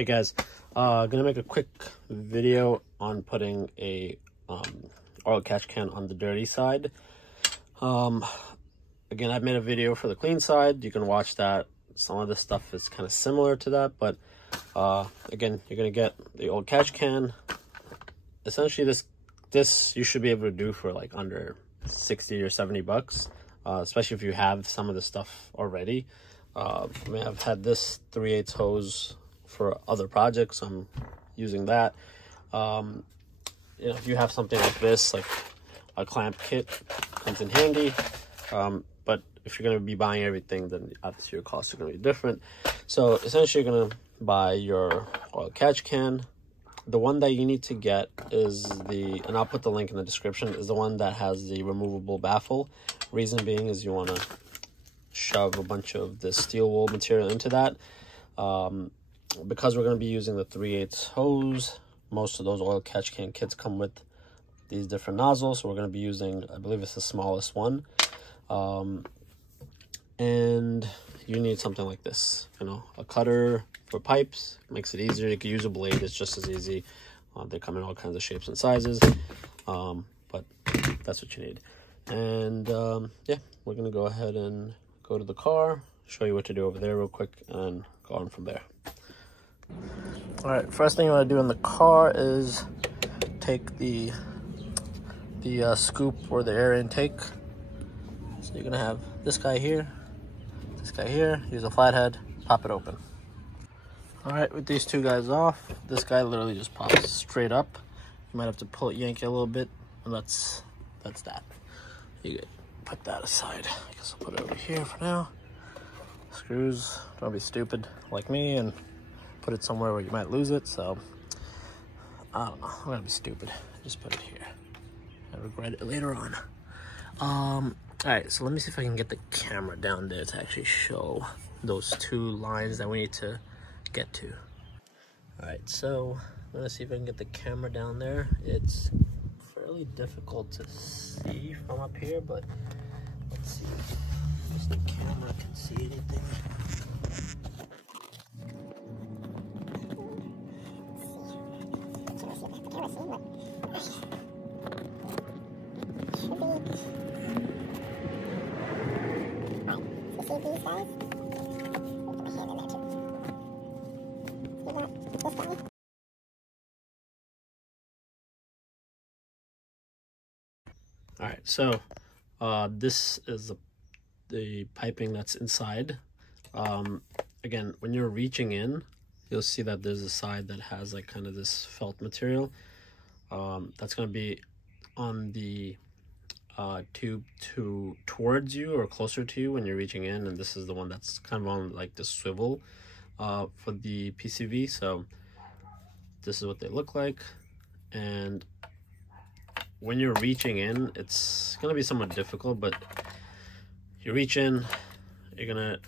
Hey guys, gonna make a quick video on putting a oil catch can on the dirty side. Again, I've made a video for the clean side. You can watch that. Some of the stuff is kind of similar to that, but again, you're gonna get the old catch can. Essentially, this you should be able to do for like under 60 or 70 bucks, especially if you have some of the stuff already. I mean, I've had this 3/8 hose for other projects. I'm using that. You know, if you have something like this, like a clamp kit, comes in handy. But if you're going to be buying everything, then obviously your costs are going to be different. So essentially, you're going to buy your oil catch can. The one that you need to get is and I'll put the link in the description, is the one that has the removable baffle. Reason being is you want to shove a bunch of the steel wool material into that. Because we're going to be using the 3/8 hose, most of those oil catch can kits come with these different nozzles. So we're going to be using, I believe it's the smallest one. And you need something like this, you know, a cutter for pipes. Makes it easier. You can use a blade, it's just as easy. They come in all kinds of shapes and sizes, but that's what you need. And yeah, we're going to go ahead and go to the car, show you what to do over there real quick, and go on from there. All right, first thing you want to do in the car is take the scoop or the air intake. So you're gonna have this guy here, use a flathead, pop it open. All right, with these two guys off, this guy literally just pops straight up. You might have to yank it a little bit, and that's that. You could put that aside. I guess I'll put it over here for now. Screws, don't be stupid like me and put it somewhere where you might lose it. So I don't know, I'm gonna be stupid. Just put it here. I regret it later on. All right, so let me see if I can get the camera down there to actually show those two lines that we need to get to. All right, so I'm gonna see if I can get the camera down there. It's fairly difficult to see from up here, but let's see if the camera can see anything. All right, so this is the piping that's inside. Again, when you're reaching in, you'll see that there's a side that has like kind of this felt material. That's going to be on the tube towards you or closer to you when you're reaching in, and this is the one that's kind of on like the swivel for the PCV. So this is what they look like, and when you're reaching in, it's gonna be somewhat difficult, but you reach in, you're gonna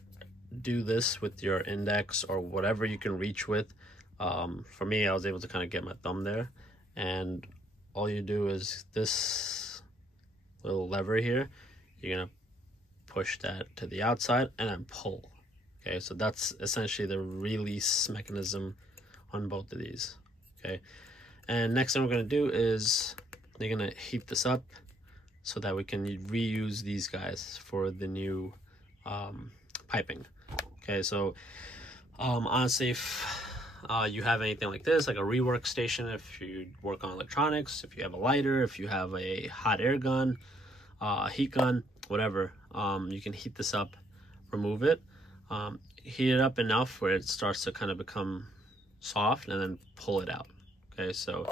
do this with your index or whatever you can reach with. For me, I was able to kind of get my thumb there, and all you do is this little lever here, you're gonna push that to the outside and then pull. Okay, so that's essentially the release mechanism on both of these. Okay, and next thing we're gonna do is you're gonna heat this up so that we can reuse these guys for the new piping. Okay, so honestly, if you have anything like this, like a rework station, if you work on electronics, if you have a lighter, if you have a hot air gun, heat gun, whatever, you can heat this up, remove it, heat it up enough where it starts to kind of become soft, and then pull it out. Okay, so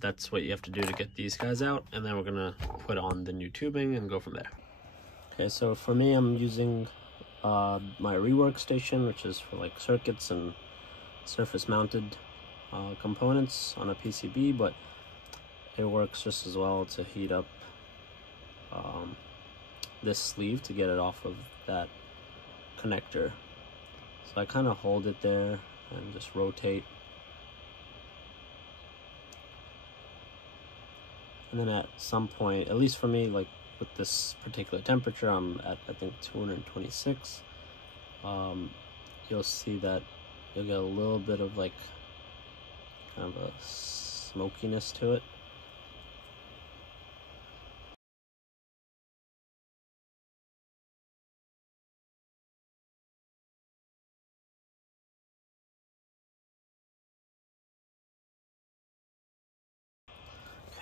that's what you have to do to get these guys out, and then we're gonna put on the new tubing and go from there. Okay, so for me, I'm using my rework station, which is for like circuits and surface mounted components on a PCB, but it works just as well to heat up this sleeve to get it off of that connector. So I kind of hold it there and just rotate. And then at some point, at least for me, like with this particular temperature, I'm at I think 226. You'll see that you'll get a little bit of like kind of a smokiness to it.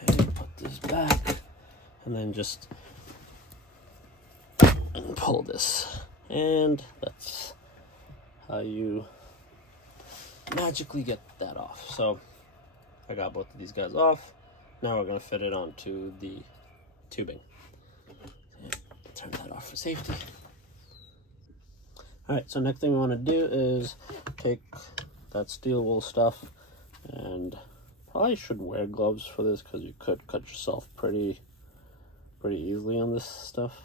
Okay, put this back and then just pull this, and that's how you magically get that off. So I got both of these guys off. Now we're gonna fit it onto the tubing. Turn that off for safety. All right, so next thing we want to do is take that steel wool stuff, and probably should wear gloves for this because you could cut yourself pretty easily on this stuff.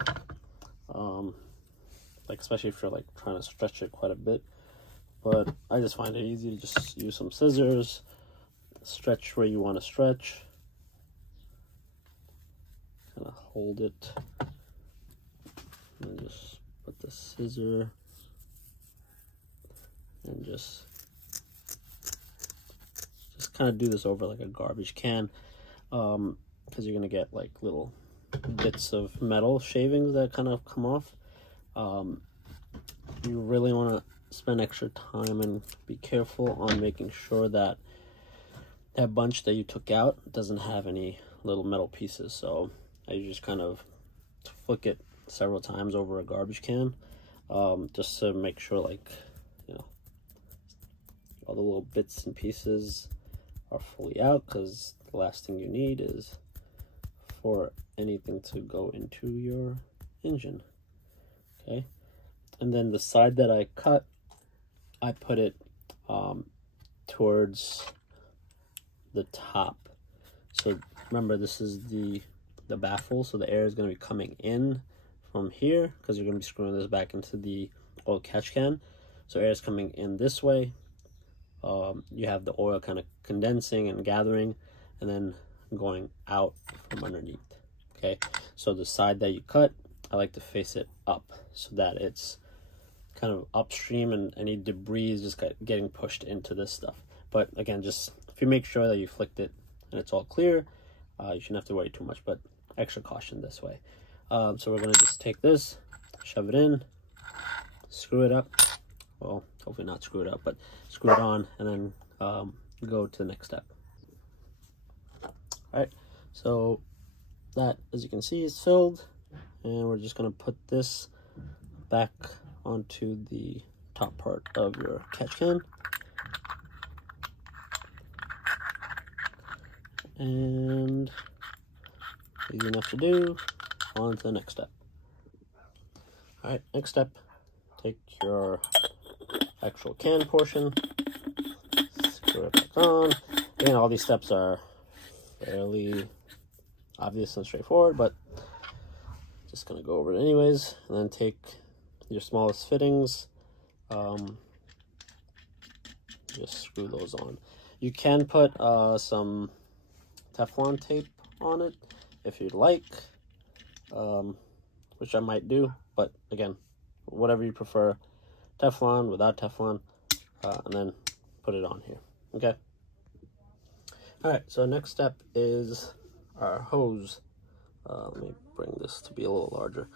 Like especially if you're like trying to stretch it quite a bit. But I just find it easy to just use some scissors, stretch where you want to stretch, kind of hold it, and just put the scissor and just kind of do this over like a garbage can, because you're gonna get like little bits of metal shavings that kind of come off. You really want to spend extra time and be careful on making sure that that bunch that you took out doesn't have any little metal pieces. So I just kind of flick it several times over a garbage can, just to make sure, like, you know, all the little bits and pieces are fully out, because the last thing you need is for anything to go into your engine. Okay, and then the side that I cut, I put it towards the top. So remember, this is the baffle, so the air is going to be coming in from here, because you're going to be screwing this back into the oil catch can. So air is coming in this way. You have the oil kind of condensing and gathering, and then going out from underneath. Okay, so the side that you cut, I like to face it up so that it's kind of upstream and any debris is just getting pushed into this stuff. But again, just if you make sure that you flicked it and it's all clear, you shouldn't have to worry too much, but extra caution this way. So we're going to just take this, shove it in, screw it up. Well, hopefully not screw it up, but screw it on, and then go to the next step. All right, so that, as you can see, is filled, and we're just going to put this back onto the top part of your catch can. And easy enough to do. On to the next step. All right, next step, take your actual can portion, screw it back on. Again, all these steps are fairly obvious and straightforward, but just gonna go over it anyways. And then take your smallest fittings, just screw those on. You can put some Teflon tape on it if you'd like, which I might do, but again, whatever you prefer, Teflon, without Teflon, and then put it on here. Okay. All right, so next step is our hose. Let me bring this to be a little larger.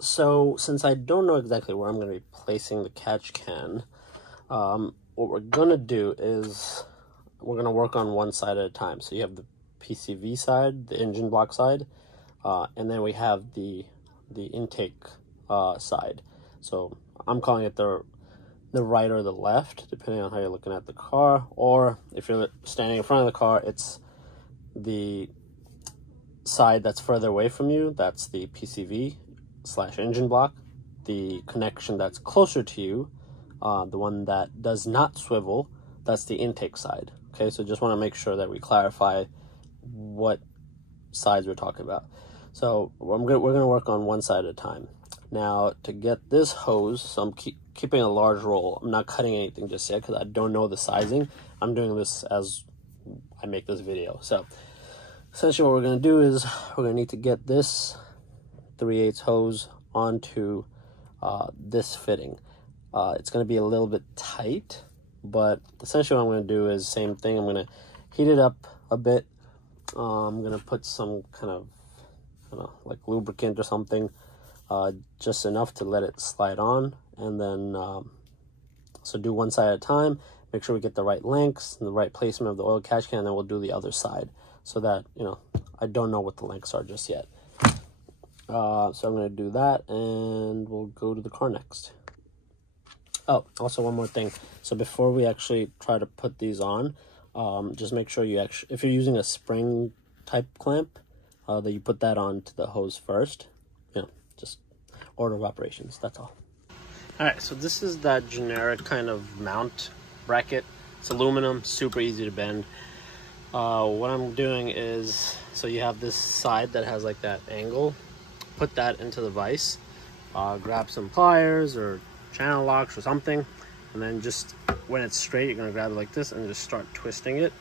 So since I don't know exactly where I'm going to be placing the catch can, what we're going to do is we're going to work on one side at a time. So you have the PCV side, the engine block side, and then we have the intake side. So I'm calling it the right or the left, depending on how you're looking at the car. Or if you're standing in front of the car, it's the side that's further away from you. That's the PCV / engine block. The connection that's closer to you, the one that does not swivel, that's the intake side. Okay, so just want to make sure that we clarify what sides we're talking about. So we're gonna work on one side at a time. Now, to get this hose, so I'm keeping a large roll. I'm not cutting anything just yet because I don't know the sizing. I'm doing this as I make this video. So essentially what we're gonna do is we're gonna need to get this 3/8 hose onto this fitting. it's going to be a little bit tight, but essentially what I'm going to do is same thing. I'm going to heat it up a bit. I'm going to put some kind of, I don't know, like lubricant or something, just enough to let it slide on, and then so do one side at a time. Make sure we get the right lengths and the right placement of the oil catch can, and then we'll do the other side, so that, you know, I don't know what the lengths are just yet. So I'm going to do that, and we'll go to the car next. Oh, also one more thing. So before we actually try to put these on, just make sure you actually, if you're using a spring type clamp, that you put that onto the hose first. You know, just order of operations, that's all. Alright, so this is that generic kind of mount bracket. It's aluminum, super easy to bend. What I'm doing is, so you have this side that has like that angle, put that into the vise, grab some pliers or channel locks or something, and then just when it's straight, you're gonna grab it like this and just start twisting it.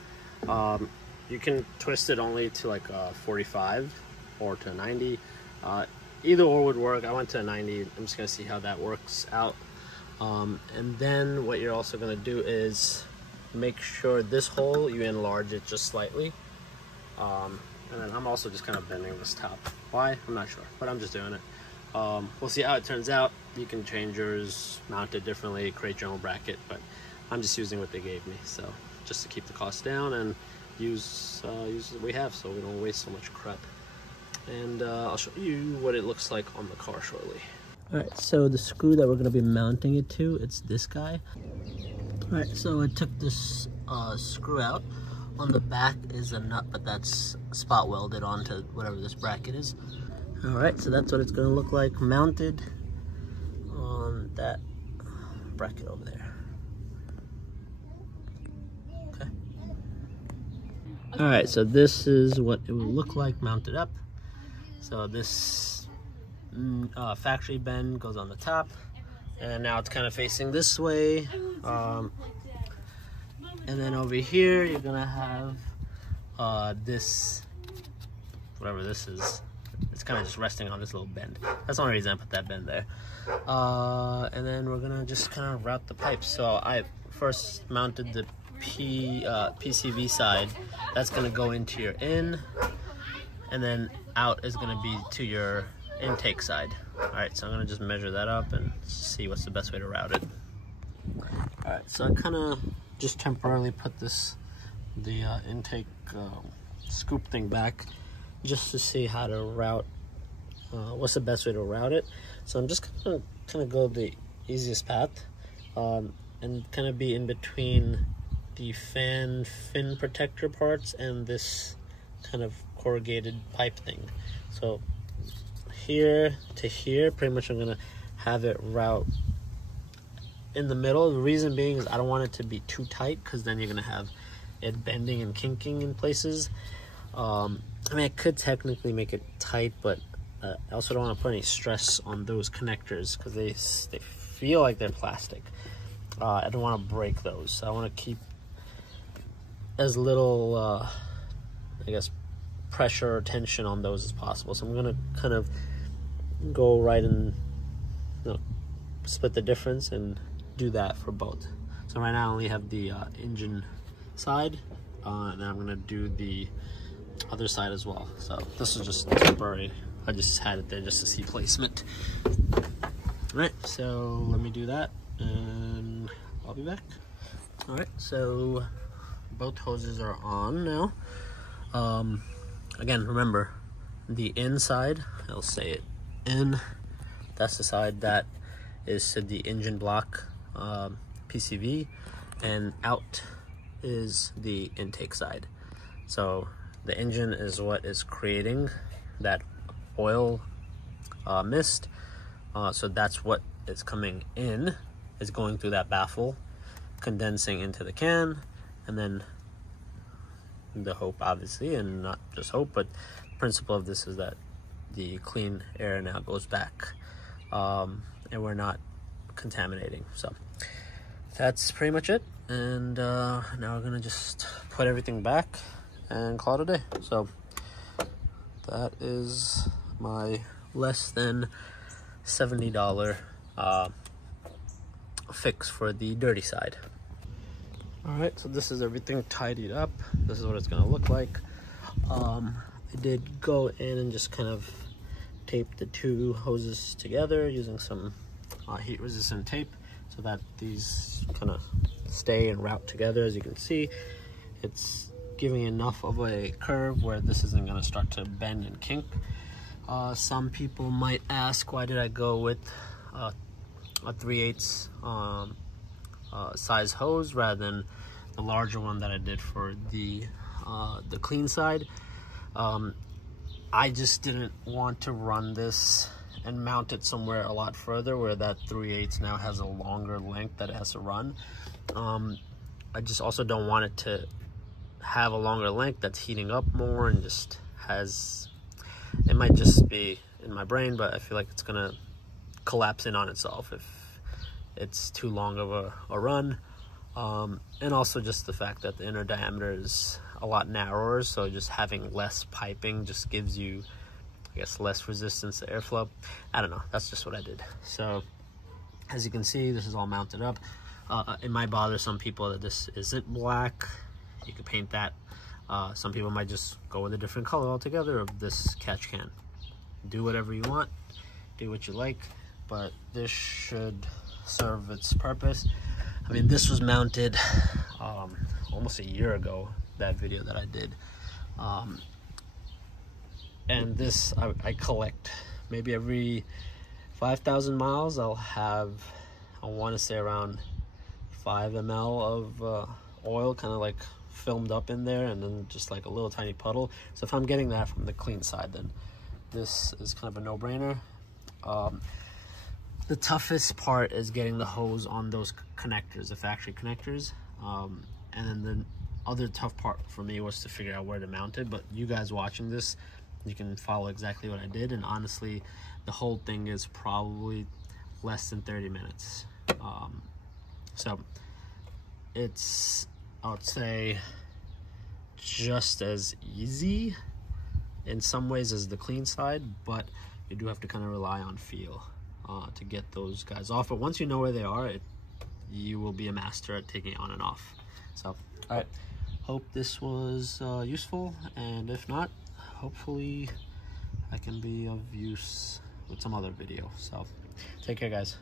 You can twist it only to like 45 or to 90. Either or would work. I went to 90. I'm just gonna see how that works out. And then what you're also gonna do is make sure this hole, you enlarge it just slightly. And then I'm also just kind of bending this top. Why? I'm not sure, but I'm just doing it. We'll see how it turns out. You can change yours, mount it differently, create your own bracket, but I'm just using what they gave me, so just to keep the cost down and use what we have, so we don't waste so much crap. And I'll show you what it looks like on the car shortly. Alright, so the screw that we're going to be mounting it to, it's this guy. Alright, so I took this screw out. On the back is a nut, but that's spot welded onto whatever this bracket is. Alright, so that's what it's going to look like mounted on that bracket over there. Okay. Alright, so this is what it will look like mounted up. So this factory bend goes on the top, and now it's kind of facing this way. And then over here, you're going to have this, whatever this is. It's kind of just resting on this little bend. That's the only reason I put that bend there. And then we're gonna just kind of route the pipes. So I first mounted the PCV side. That's gonna go into your in, and then out is gonna be to your intake side. All right, so I'm gonna just measure that up and see what's the best way to route it. All right, so I kind of just temporarily put the intake scoop thing back, just to see how to route, what's the best way to route it. So I'm just gonna kind of go the easiest path, and kind of be in between the fan fin protector parts and this kind of corrugated pipe thing. So here to here, pretty much I'm gonna have it route in the middle. The reason being is I don't want it to be too tight, because then you're gonna have it bending and kinking in places. I mean, I could technically make it tight, but I also don't want to put any stress on those connectors, because they feel like they're plastic. I don't want to break those, so I want to keep as little, I guess, pressure or tension on those as possible. So I'm going to kind of go right and, you know, split the difference and do that for both. So right now I only have the engine side, and I'm going to do the other side as well. So this is just temporary. I just had it there just to see placement. Alright, so let me do that and I'll be back. Alright, so both hoses are on now. Again, remember, the inside, I'll say it in, that's the side that is to the engine block PCV, and out is the intake side. So the engine is what is creating that oil mist. So that's what is coming in, is going through that baffle, condensing into the can, and then the hope, obviously, and not just hope, but the principle of this is that the clean air now goes back, and we're not contaminating. So that's pretty much it. And now we're gonna just put everything back and call it a day. So that is my less than $70 fix for the dirty side. All right, so this is everything tidied up. This is what it's gonna look like. I did go in and just kind of tape the two hoses together using some heat resistant tape so that these kind of stay and route together. As you can see, it's giving enough of a curve where this isn't going to start to bend and kink. Some people might ask, why did I go with a 3/8 size hose rather than the larger one that I did for the clean side. I just didn't want to run this and mount it somewhere a lot further where that 3/8 now has a longer length that it has to run. I just also don't want it to have a longer length that's heating up more and just has, it might just be in my brain, but I feel like it's gonna collapse in on itself if it's too long of a run. And also just the fact that the inner diameter is a lot narrower, so just having less piping just gives you, I guess, less resistance to airflow. I don't know, that's just what I did. So as you can see, this is all mounted up. It might bother some people that this isn't black. You could paint that. Some people might just go with a different color altogether of this catch can. Do whatever you want, do what you like, but this should serve its purpose. I mean, this was mounted almost a year ago, that video that I did. And this, I collect maybe every 5,000 miles, I'll have, I want to say around 5 ml of oil kind of like filmed up in there, and then just like a little tiny puddle. So if I'm getting that from the clean side, then this is kind of a no-brainer. The toughest part is getting the hose on those connectors, the factory connectors. And then the other tough part for me was to figure out where to mount it. But you guys watching this, you can follow exactly what I did. And honestly, the whole thing is probably less than 30 minutes. So it's, I would say, just as easy in some ways as the clean side, but you do have to kind of rely on feel to get those guys off. But once you know where they are, you will be a master at taking it on and off. So, all right, hope this was useful, and if not, hopefully I can be of use with some other video. So take care, guys.